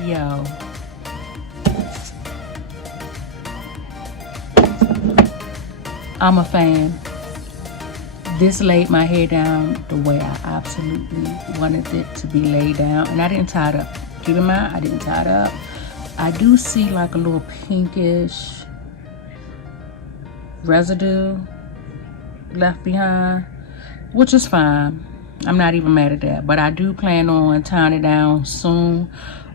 Yo, I'm a fan. This laid my hair down the way I absolutely wanted it to be laid down. And I didn't tie it up. Keep in mind, I didn't tie it up. I do see like a little pinkish residue left behind, which is fine. I'm not even mad at that. But I do plan on tying it down soon.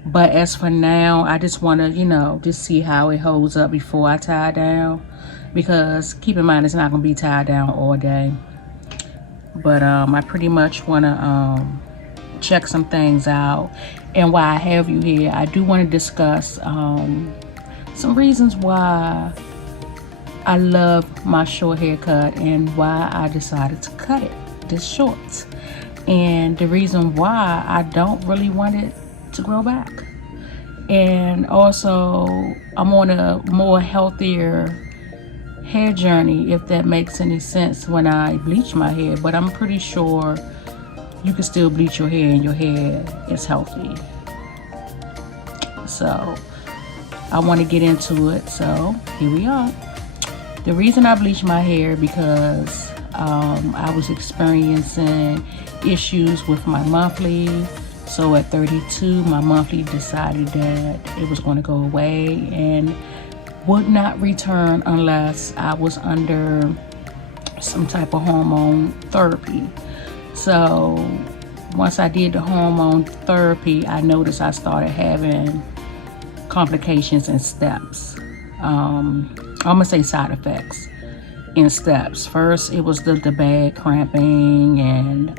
But as for now, I just want to, just see how it holds up before I tie it down. Because keep in mind, it's not going to be tied down all day. But I pretty much want to check some things out. And while I have you here, I do want to discuss some reasons why I love my short haircut and why I decided to cut it this short. And the reason why I don't really want it to grow back. And also, I'm on a more healthier hair journey, if that makes any sense, when I bleach my hair. But I'm pretty sure you can still bleach your hair and your hair is healthy. So I want to get into it. So here we are. The reason I bleach my hair because I was experiencing issues with my monthly. So at 32, my monthly decided that it was going to go away and would not return unless I was under some type of hormone therapy. So once I did the hormone therapy, I noticed I started having complications in steps. I'm gonna say side effects in steps. First, it was the bad cramping, and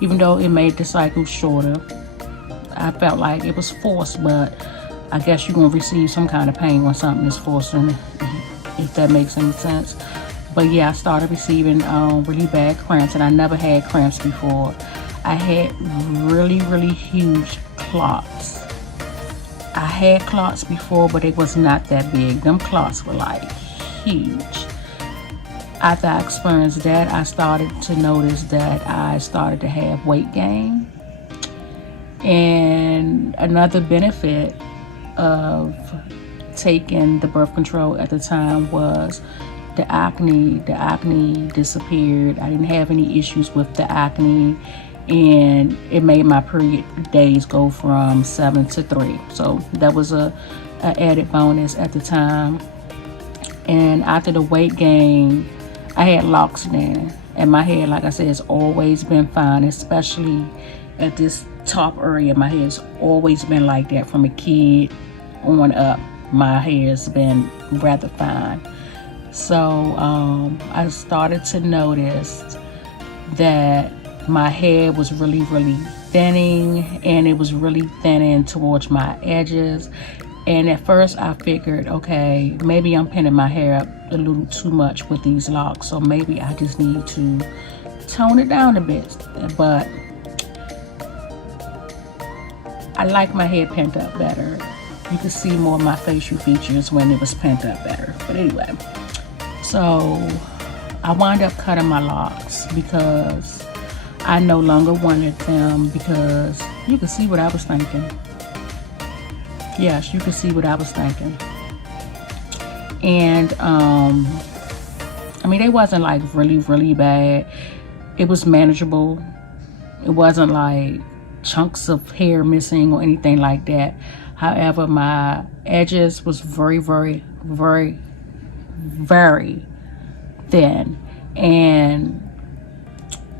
even though it made the cycle shorter, I felt like it was forced, but I guess you're going to receive some kind of pain when something is forcing, if that makes any sense. But yeah, I started receiving really bad cramps, and I never had cramps before. I had really, really huge clots. I had clots before, but it was not that big. Them clots were like huge. After I experienced that, I started to notice that I started to have weight gain. And another benefit of taking the birth control at the time was the acne. The acne disappeared. I didn't have any issues with the acne, and it made my period days go from 7 to 3. So that was a added bonus at the time. And after the weight gain, I had locks then, and my hair, like I said, has always been fine, especially at this top area. My hair has always been like that from a kid on up. My hair has been rather fine. So I started to notice that my hair was really, really thinning, and it was really thinning towards my edges. And at first I figured, okay, maybe I'm pinning my hair up a little too much with these locks, so maybe I just need to tone it down a bit. But I like my hair pent up better. You can see more of my facial features when it was pent up better. But anyway, so I wound up cutting my locks because I no longer wanted them, because you can see what I was thinking. Yes, you can see what I was thinking. And I mean, they wasn't like really, really bad. It was manageable. It wasn't like chunks of hair missing or anything like that. However, my edges was very, very, very, very thin. And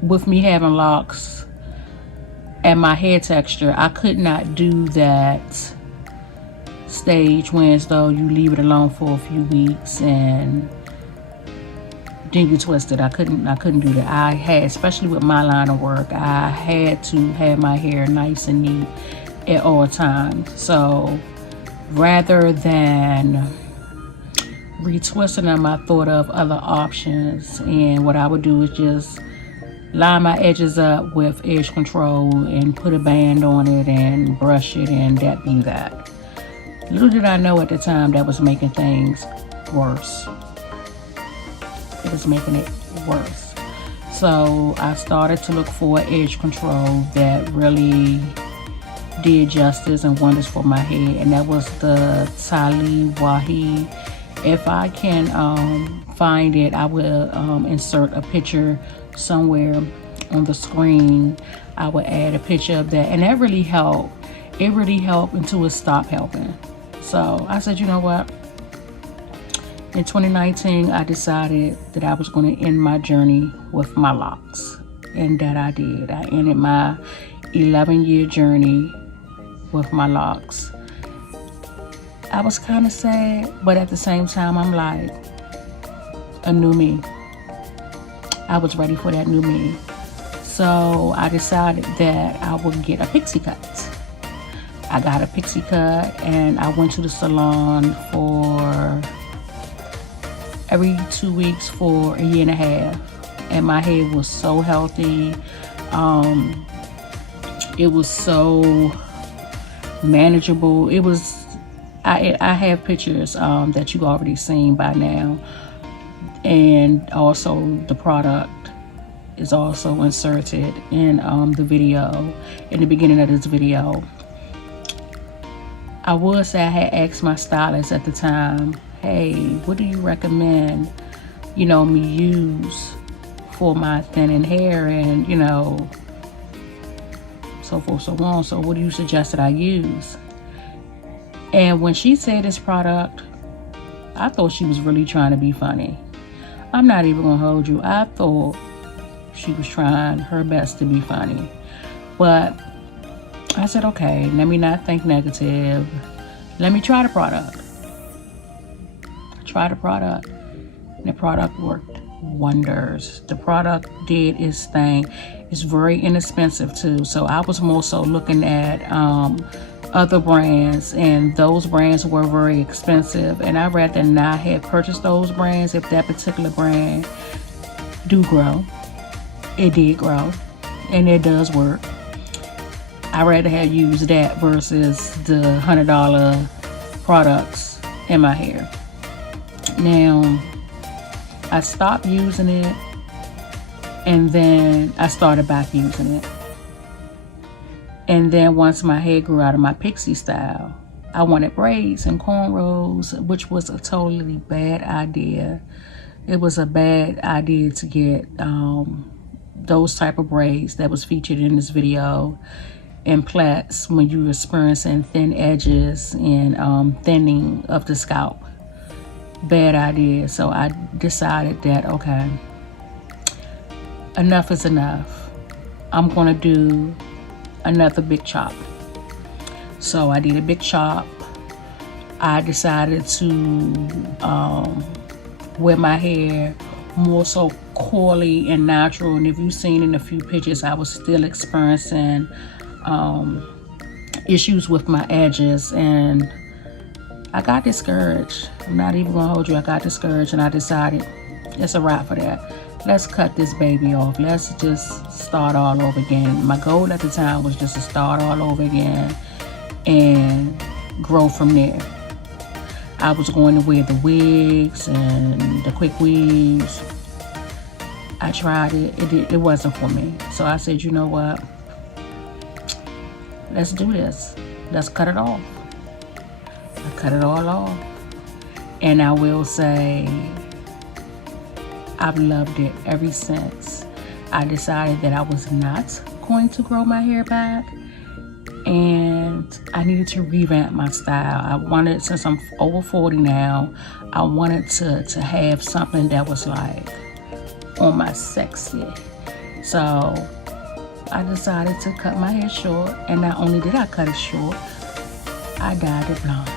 with me having locks and my hair texture, I could not do that stage when as though you leave it alone for a few weeks and then you twist it. I couldn't do that. I had, especially with my line of work, I had to have my hair nice and neat at all times. So rather than retwisting them, I thought of other options, and what I would do is just line my edges up with edge control and put a band on it and brush it, and that be that. Little did I know at the time that was making things worse. It was making it worse. So I started to look for edge control that really did justice and wonders for my hair, and that was the Tali Wahi. If I can find it, I will insert a picture somewhere on the screen. I would add a picture of that, and that really helped. It really helped until it stopped helping. So I said, you know what? In 2019, I decided that I was going to end my journey with my locks, and that I did. I ended my 11-year journey with my locks. I was kind of sad, but at the same time, I'm like, a new me. I was ready for that new me. So I decided that I would get a pixie cut. I got a pixie cut, and I went to the salon for every 2 weeks for a year and a half. And my hair was so healthy. It was so manageable. It was, I have pictures that you've already seen by now, and also the product is also inserted in the video, in the beginning of this video. I would say I had asked my stylist at the time, hey, what do you recommend, you know, me use for my thinning hair, and you know, so forth, so on. So what do you suggest that I use? And when she said this product, I thought she was really trying to be funny. I'm not even gonna hold you. I thought she was trying her best to be funny. But I said, okay, let me not think negative. Let me try the product. Try the product. And the product worked wonders. The product did its thing. It's very inexpensive too. So I was more so looking at other brands, and those brands were very expensive, and I'd rather not have purchased those brands if that particular brand do grow. It did grow, and it does work. I'd rather have used that versus the $100 products in my hair. Now, I stopped using it, and then I started back using it. And then once my hair grew out of my pixie style, I wanted braids and cornrows, which was a totally bad idea. It was a bad idea to get those type of braids that was featured in this video in plaits when you were experiencing thin edges and thinning of the scalp. Bad idea. So I decided that, okay, enough is enough. I'm gonna do another big chop. So I did a big chop. I decided to wear my hair more so coily and natural. And if you've seen in a few pictures, I was still experiencing issues with my edges, and I got discouraged. I'm not even gonna hold you. I got discouraged, and I decided it's a wrap for that. Let's cut this baby off. Let's just start all over again. My goal at the time was just to start all over again and grow from there. I was going to wear the wigs and the quick weaves. I tried it. It wasn't for me. So I said, you know what? Let's do this. Let's cut it off. I cut it all off. And I will say, I've loved it ever since. I decided that I was not going to grow my hair back, and I needed to revamp my style. I wanted, since I'm over 40 now, I wanted to have something that was like on my sexy. So I decided to cut my hair short, and not only did I cut it short, I dyed it blonde.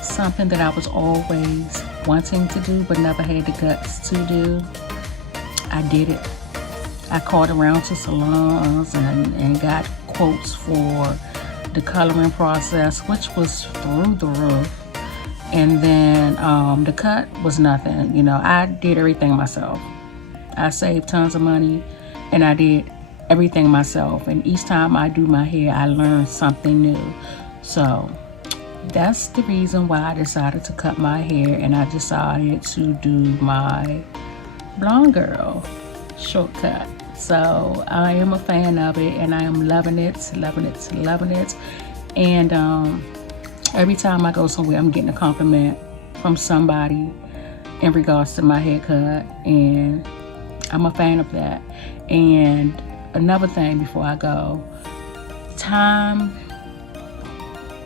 Something that I was always wanting to do but never had the guts to do. I did it. I called around to salons and got quotes for the coloring process, which was through the roof. And then the cut was nothing. You know, I did everything myself. I saved tons of money, and I did everything myself. And each time I do my hair, I learn something new. So that's the reason why I decided to cut my hair, and I decided to do my blonde girl shortcut. So I am a fan of it, and I am loving it, loving it, loving it. And every time I go somewhere, I'm getting a compliment from somebody in regards to my haircut, and I'm a fan of that. And another thing before I go,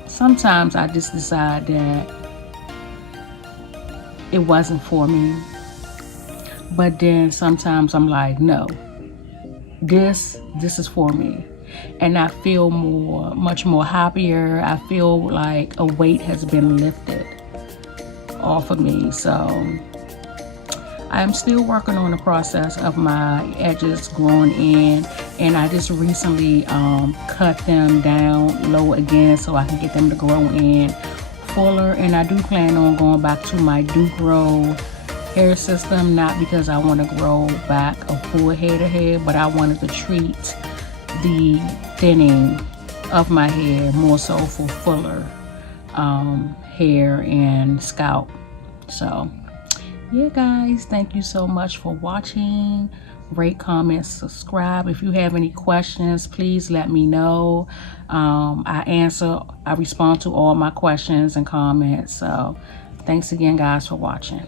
sometimes I just decide that it wasn't for me. But then sometimes I'm like, no, this is for me. And I feel much more happier. I feel like a weight has been lifted off of me. So I'm still working on the process of my edges growing in, and I just recently cut them down low again so I can get them to grow in fuller. And I do plan on going back to my Do Grow hair system, not because I want to grow back a full head of hair, but I wanted to treat the thinning of my hair more so for fuller hair and scalp. So yeah, guys, thank you so much for watching. Rate, comment, subscribe. If you have any questions, please let me know. I respond to all my questions and comments. So thanks again, guys, for watching.